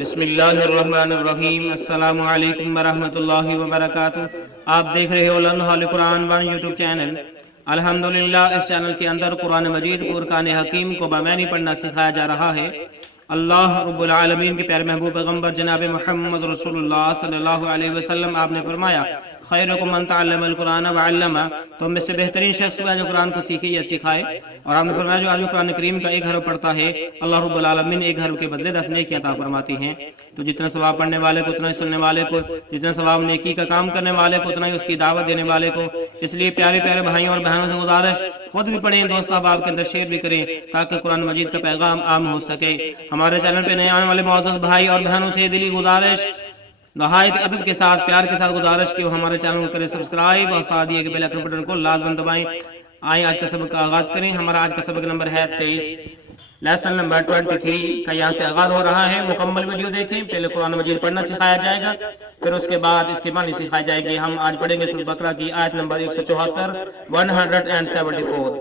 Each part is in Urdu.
بسم اللہ الرحمن الرحیم۔ السلام علیکم ورحمت اللہ وبرکاتہ۔ آپ دیکھ رہے ہو اہل قرآن ون یوٹیوب چینل۔ الحمدللہ اس چینل کے اندر قرآن مجید فرقان حکیم کو بامعنی پڑھنا سکھایا جا رہا ہے۔ اللہ رب العالمین کے پیارے محبوب پیغمبر جناب محمد رسول اللہ صلی اللہ علیہ وسلم آپ نے فرمایا خیرکم من تعلم القرآن وعلمہ، تم میں سے بہترین شخص ہے جو قرآن کو سیکھے یا سکھائے۔ اور آپ نے فرمایا جو آدمی قرآن کریم کا ایک حرف پڑھتا ہے اللہ رب العالمین ایک حرف کے بدلے 10 نیکی عطا فرماتی ہیں۔ تو جتنا ثواب پڑھنے والے کو اتنا ہی سننے والے کو، جتنا ثواب نیکی کا کام کرنے والے کو اتنا ہی اس کی دعوت دینے والے کو۔ اس لیے پیارے پیارے بھائیوں اور بہنوں سے گزارش، خود بھی پڑھیں، دوست احباب کے اندر شیئر بھی کریں تاکہ قرآن مجید کا پیغام عام ہو سکے۔ ہمارے چینل پہ نئے آنے والے معزز بھائی اور بہنوں سے دلی گزارش، نہایت ادب کے ساتھ پیار کے ساتھ گزارش کہ وہ ہمارے چینل کو کریں سبسکرائب اور ساتھ یہ کہ بیل آئیکن بٹن کو لازم دبائیں۔ آئیں آج کا سبق کا آغاز کریں۔ ہمارا آج کا سبق نمبر ہے 23، لیسن نمبر 23 کا یہاں سے آغاز ہو رہا ہے۔ مکمل ویڈیو دیکھیں، پہلے قرآن مجید پڑھنا سکھایا جائے گا، پھر اس کے بعد اس کی معنی سکھائی جائے گی۔ ہم آج پڑھیں گے سورہ بقرہ کی آیت نمبر 174 174۔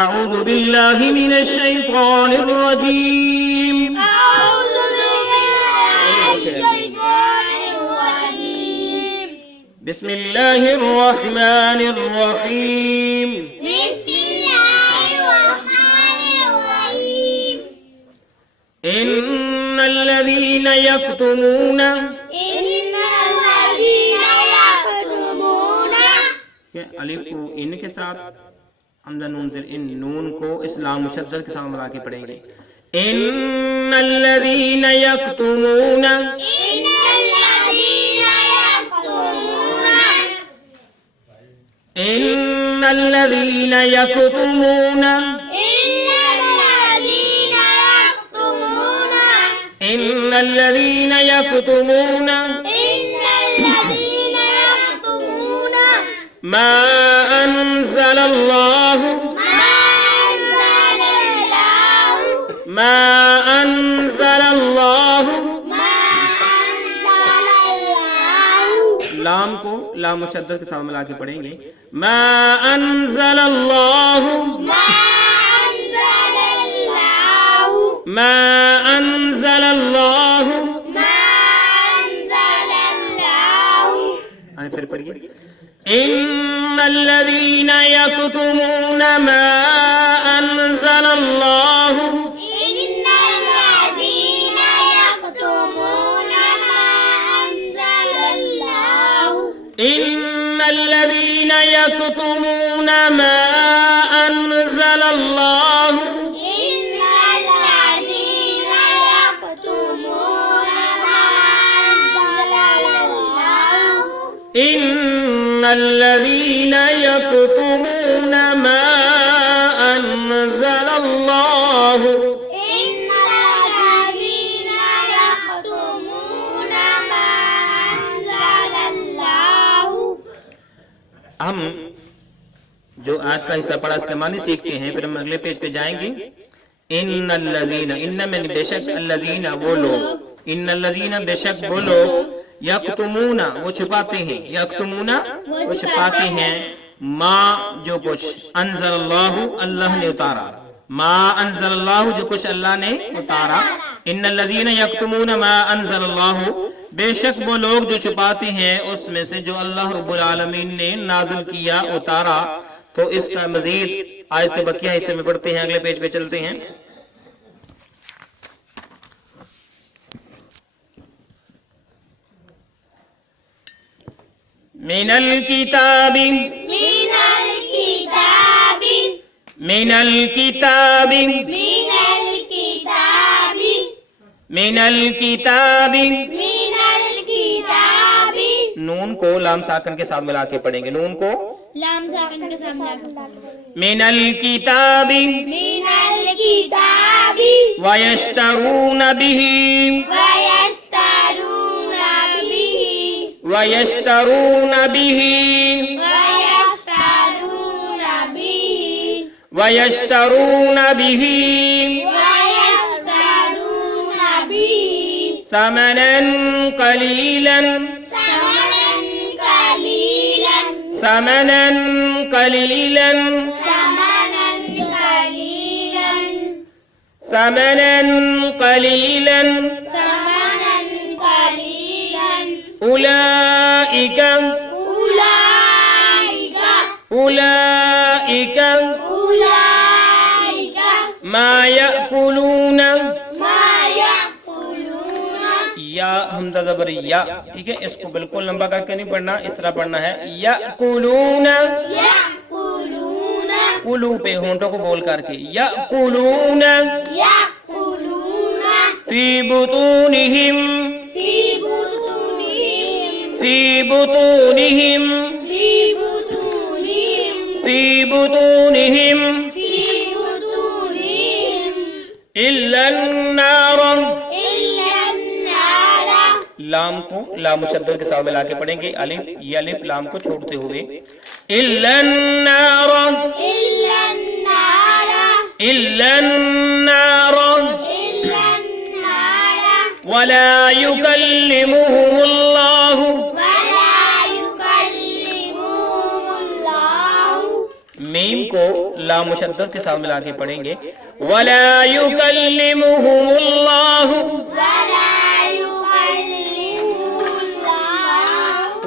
اعوذ باللہ من الشیطان الرجیم، بسم اللہ الرحمن الرحیم، ان الذین یکتمون الف کو ان کے ساتھ حمزہ نون زیر ان، نون کو اسلام مشدد کے ساتھ ملا کے پڑھیں گے۔ ان الذین یکتمون، ان الذین یکتمون، ان الذین یکتمون ما انزل اللہ، ما انزل اللہ، لام کو لام مشدد کے ساتھ ملا کے پڑھیں گے۔ ما انزل اللہ، ما انزل اللہ، پھر پڑھیے ان الذین یکتمون ما انزل اللہ، ان الذین یکتمون ما انزل اللہ، ان الذین یکتمون ما انزل اللہ، ان الذین یکتمون ما انزل اللہ، ان الذین یکتمون ما انزل اللہ۔ ہم جو آیت کا حصہ پڑھا اس کے معنی سیکھتے ہیں، پھر ہم اگلے پیج پہ جائیں گے۔ ان الذین، ان میں بے شک، الذین وہ لوگ، ان الذین بے شک وہ لوگ، یکتمون وہ چھپاتے ہیں، یکتمون وہ چھپاتے ہیں، ما جو کچھ، انزل اللہ اللہ نے اتارا، ما انزل اللہ جو کچھ اللہ نے اتارا، ان الذین یکتمون ما انزل اللہ بے شک وہ لوگ جو چھپاتے ہیں اس میں سے جو اللہ رب العالمین نے نازل کیا، اتارا۔ تو اس کا مزید آیت بقیہ حصے میں پڑھتے ہیں، اگلے پیج پہ چلتے ہیں۔ من الکتاب، من الکتاب، من الکتاب، من الکتاب، من الکتاب، من الکتاب، نون کو لام ساکن کے ساتھ ملا کے پڑھیں گے، نون کو لام ساکن کے ساتھ ملا کے پڑھیں گے۔ من الکتاب، من الکتاب، ویشترون به، ویشترون به، ویشترون به، ویشترون به، ویشترون به، ویشترون به، ثمنا قلیلا، ثمنا قلیلا، ثمنا قلیلا، ثمنا قلیلا، ثمنا قلیلا، أولئك أولئك ما يأكلون یا حمزہ زبر یا، ٹھیک ہے، اس کو بالکل لمبا کر کے نہیں پڑھنا، اس طرح پڑھنا ہے یأکلون، کلو پہ ہونٹوں کو بول کر کے یأکلون فی بطونہم فی بطونہم فی بطونہم الا النار، لام کو لام مشدد کے ساتھ ملا کے پڑھیں گے، الف یہ الف لام کو چھوڑتے ہوئے الا النار الا النار ولا يكلمهم الله، میم کو لام مشدد کے ساتھ ملا کے پڑھیں گے ولا يكلمهم الله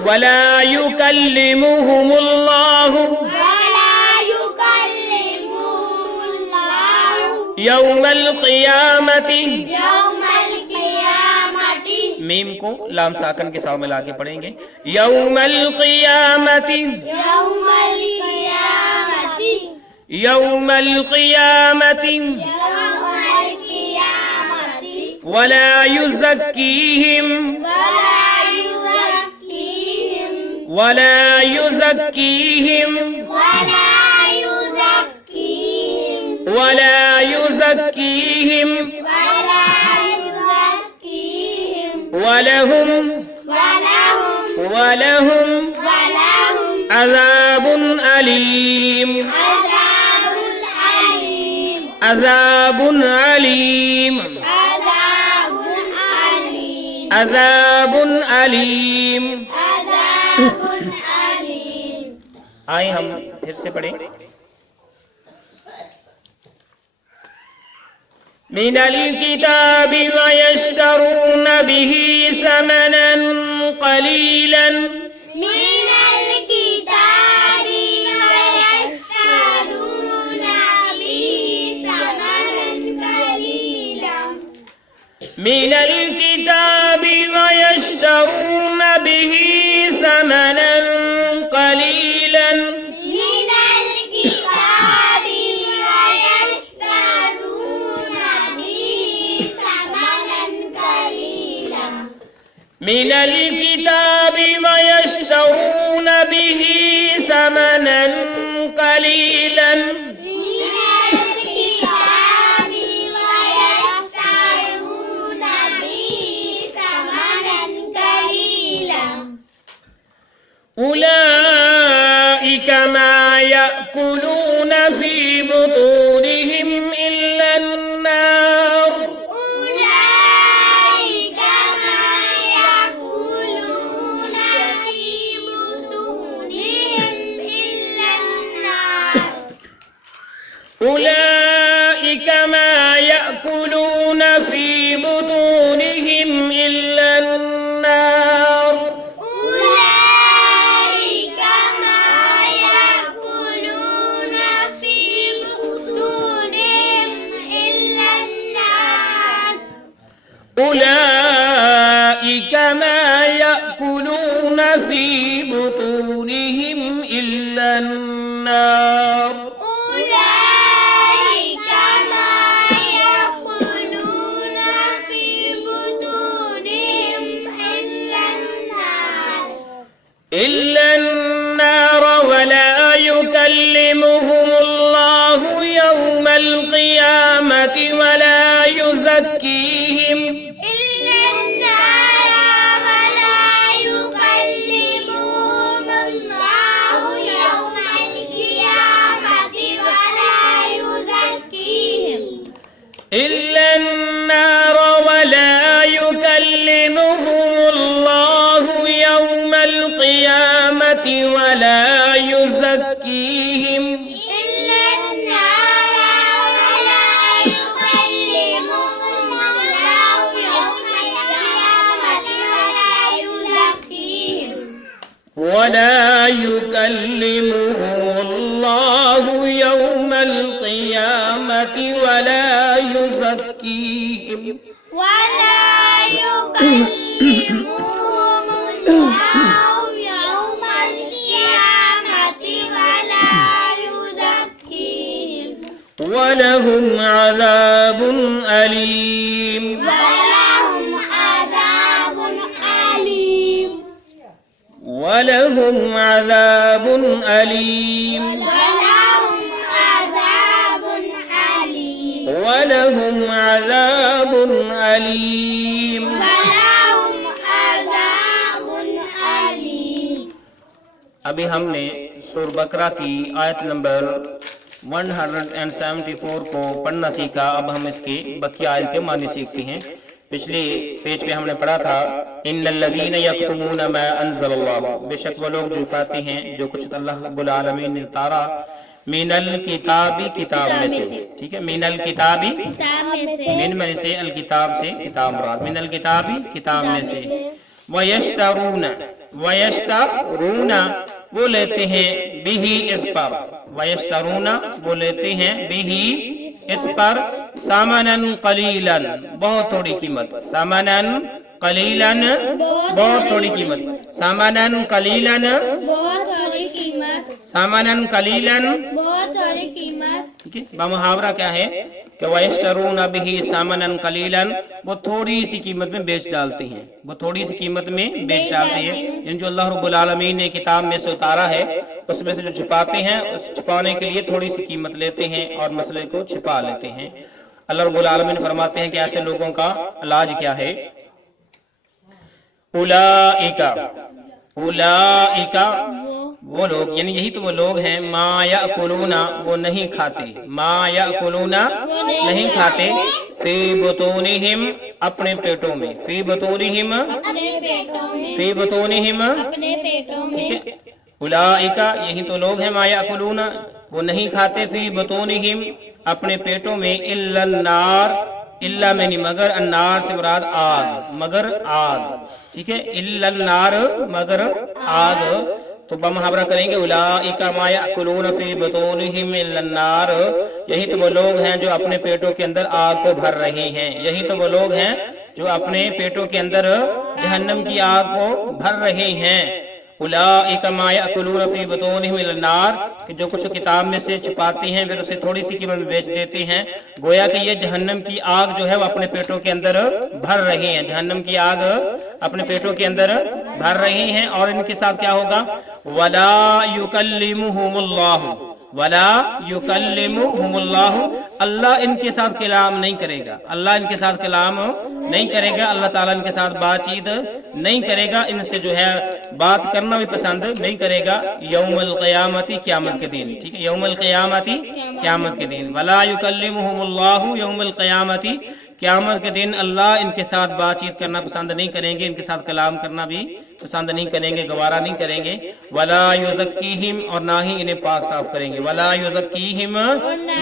ولا يكلمهم الله يوم القيامة، میم کو لام ساکن کے ساتھ ملا کے پڑھیں گے یوم القیامت یوم القیامت ولا يزكيهم ولا يزكيهم ولا يزكيهم ولهم عذاب أليم عذاب أليم عذاب أليم آئیں ہم پھر سے پڑھیں من الكتاب ويشترون به ثمنا قليلا من الكتاب ويشترون به ثمنا قليلا من الكتاب ويشترون به ثمنا قليلا من الكتاب ويشترون به ثمنا قليلا من الكتاب ويشترون به ثمنا قليلا أولئك ما يأكلون في بطونهم إلا النار أولئك ما يأكلون في بطونهم إلا النار أولئك ما يأكلون في بطونهم إلا النار أولئك ما يأكلون في بطونهم إلا النار أولئك ما يأكلون في بطونهم إلا النار ولا يكلمهم الله يوم القيامة ولا يزكيهم يكلمهم الله يوم القيامة ولا يكلمهم الله يوم القيامة ولا يزكيهم ولا يكلمهم الله يوم القيامة ولا يزكيهم ولهم عذاب أليم ولهم عذاب أليم ولهم عذاب أليم ولهم عذاب أليم ولهم عذاب أليم ولهم عذاب أليم ابھی ہم نے سورہ بقرہ کی آیت نمبر 174 کو پڑھنا سیکھا. اب ہم اس کی بقیہ آیت کے معنی سیکھتے ہیں. پچھلی پیج پہ ہم نے پڑھا تھا ان الذین یکتمون ما انزل اللہ، بے شک وہ لوگ جو پاتے ہیں جو کچھ اللہ رب العالمین نے اتارا من الکتاب کتاب میں سے. ٹھیک ہے، من الکتاب من میں سے الکتاب سے کتاب مراد، من الکتاب کتاب میں سے. ویشترون ویشترون وہ لیتے ہیں بھی اس پر، ویشترون وہ لیتے ہیں بھی اس پر ثمنا قلیلا بہت تھوڑی قیمت، ثمنا قلیلا بہت تھوڑی قیمت، ثمنا قلیلا بہت تھوڑی قیمت، ثمنا قلیلا. بہت تھوڑی قیمت. ٹھیک ہے، بمحاورہ کیا ہے کہ وَيَشْتَرُونَ بِهِ ثَمَنًا قَلِيلًا، وہ تھوڑی سی قیمت میں بیچ ڈالتے ہیں، وہ تھوڑی سی قیمت میں بیچ ڈالتے ہیں. یعنی جو اللہ رب العالمین نے کتاب میں سے اتارا ہے اس میں سے جو چھپاتے ہیں، اس چھپانے کے لیے تھوڑی سی قیمت لیتے ہیں اور مسئلے کو چھپا لیتے ہیں. اللہ رب العالمین فرماتے ہیں کہ ایسے لوگوں کا علاج کیا ہے. اولئک وہ لوگ، یعنی یہی تو وہ لوگ ہیں ما یأکلون وہ نہیں کھاتے، ما یأکلون نہیں کھاتے، فی بطونہم اپنے پیٹوں میں، فی بطونہم اپنے پیٹوں میں، فی بطونہم. اپنے پیٹوں میں. اولئک یہی تو لوگ ہیں ما یأکلون وہ نہیں کھاتے، فی بطونہم اپنے پیٹوں میں، الا النار الا میں نہیں مگر، النار سے مراد آگ، مگر آگ. ٹھیک ہے، الا النار مگر آگ. تو بمحاورہ کریں گے اولئک ما یأکلون فی بطونہم الا النار، یہی تو وہ لوگ ہیں جو اپنے پیٹوں کے اندر آگ کو بھر رہے ہیں، یہی تو وہ لوگ ہیں جو اپنے پیٹوں کے اندر جہنم کی آگ کو بھر رہے ہیں. اولئک ما یأکلون فی بطونہم الا النار، کہ جو کچھ کتاب میں سے چھپاتے ہیں پھر اسے تھوڑی سی قیمت میں بیچ دیتے ہیں. گویا کہ یہ جہنم کی آگ جو ہے وہ اپنے پیٹوں کے اندر بھر رہے ہیں، جہنم کی آگ اپنے پیٹوں کے اندر بھر رہے ہیں. اور ان کے ساتھ کیا ہوگا، وَلَا يُكَلِّمُهُمُ اللَّهُ وَلَا يُكَلِّمُهُمُ اللَّهُ، اللہ ان کے ساتھ کلام نہیں کرے گا، اللہ ان کے ساتھ کلام نہیں کرے گا، اللہ تعالیٰ ان کے ساتھ بات چیت نہیں کرے گا، ان سے جو ہے بات کرنا بھی پسند نہیں کرے گا. یوم القیامتی قیامت کے دن. ٹھیک ہے، یوم القیامتی قیامت کے دن. وَلَا يُكَلِّمُهُمُ اللَّهُ یوم القیامتی قیامت کے دن اللہ ان کے ساتھ بات چیت کرنا پسند نہیں کریں گے، ان کے ساتھ کلام کرنا بھی پسند نہیں کریں گے، گوارا نہیں کریں گے. وَلَا يُزَكِّيهِمْ اور نہ ہی انہیں پاک صاف کریں گے. وَلَا يُزَكِّيهِمْ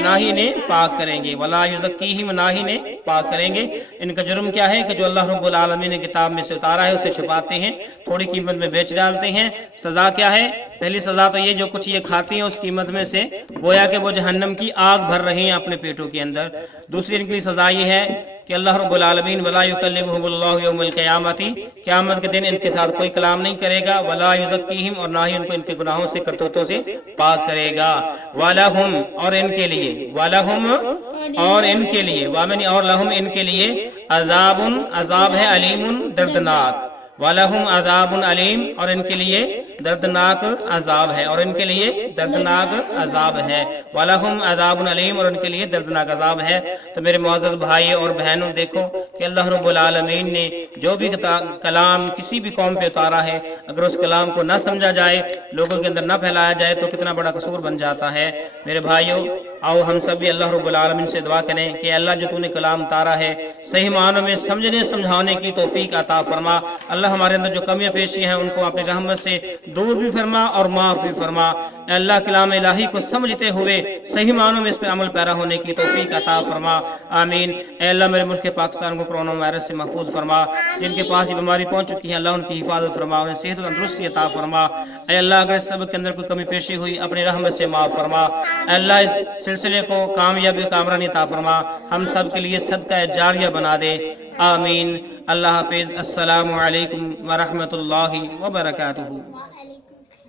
نہ ہی انہیں پاک کریں گے. وَلَا يُزَكِّيهِمْ نہ ہی انہیں پاک کریں گے. ان کا جرم کیا ہے کہ جو اللہ رب العالمین نے کتاب میں سے اتارا ہے اسے چھپاتے ہیں، تھوڑی قیمت میں بیچ ڈالتے ہیں. سزا کیا ہے؟ پہلی سزا تو یہ جو کچھ یہ کھاتے ہیں اس قیمت میں سے گویا کہ وہ جہنم کی آگ بھر رہے ہیں اپنے پیٹوں کے اندر. دوسری ان کی سزا یہ ہے کہ اللہ رب العالمین ولا یکلمہم اللہ یوم القیامت قیامت کے دن ان کے ساتھ کوئی کلام نہیں کرے گا. ولا یزکیہم اور نہ ہی ان کو ان کے گناہوں سے کرتوتوں سے پاک کرے گا. وَلَهُمْ اور ان کے لیے، وَلَهُمْ اور ان کے لیے، وَامَنِ اور لَهُمْ ان کے لیے، عذاب عذاب ہے، علیم دردناک. وَلَهُمْ عذاب علیم اور ان کے لیے دردناک عذاب ہے، اور ان کے لیے دردناک عذاب ہے. وَلَهُمْ عذاب علیم اور ان کے لیے دردناک عذاب ہے. تو میرے معزز بھائی اور بہنوں، دیکھو کہ اللہ رب العالمین نے جو بھی کلام کسی بھی قوم پہ اتارا ہے، اگر اس کلام کو نہ سمجھا جائے، لوگوں کے اندر نہ پھیلایا جائے تو کتنا بڑا قصور بن جاتا ہے. میرے بھائیوں آؤ ہم سب بھی اللہ رب العالمین سے دعا کریں کہ اللہ جو تو نے کلام اتارا ہے صحیح معنوں میں سمجھنے سمجھانے کی توفیق عطا فرما۔ اللہ ہمارے اندر جو کمیاں پیشی ہیں ان کو اپنے رحمت سے دور بھی فرما اور معاف بھی فرما۔ اے اللہ کلام الہی کو سمجھتے ہوئے صحیح معنوں میں اس پہ عمل پیرا ہونے کی توفیق عطا فرما، آمین۔ اے اللہ میرے ملک پاکستان کو کرونا وائرس سے محفوظ فرما، جن کے پاس یہ بیماری پہنچ چکی ہے اللہ ان کی حفاظت فرما، انہیں صحت و تندرستی عطا فرما۔ اے اللہ اگر اس سبق کے اندر کوئی کمی پیشی ہوئی اپنی رحمت سے معاف فرما۔ اے اللہ اس سلسلے کو کامیابی کامرانی عطا فرما، ہم سب کے لیے صدقہ جاریہ بنا دے، آمین۔ اللہ حافظ، السلام علیکم ورحمۃ اللہ وبرکاتہ۔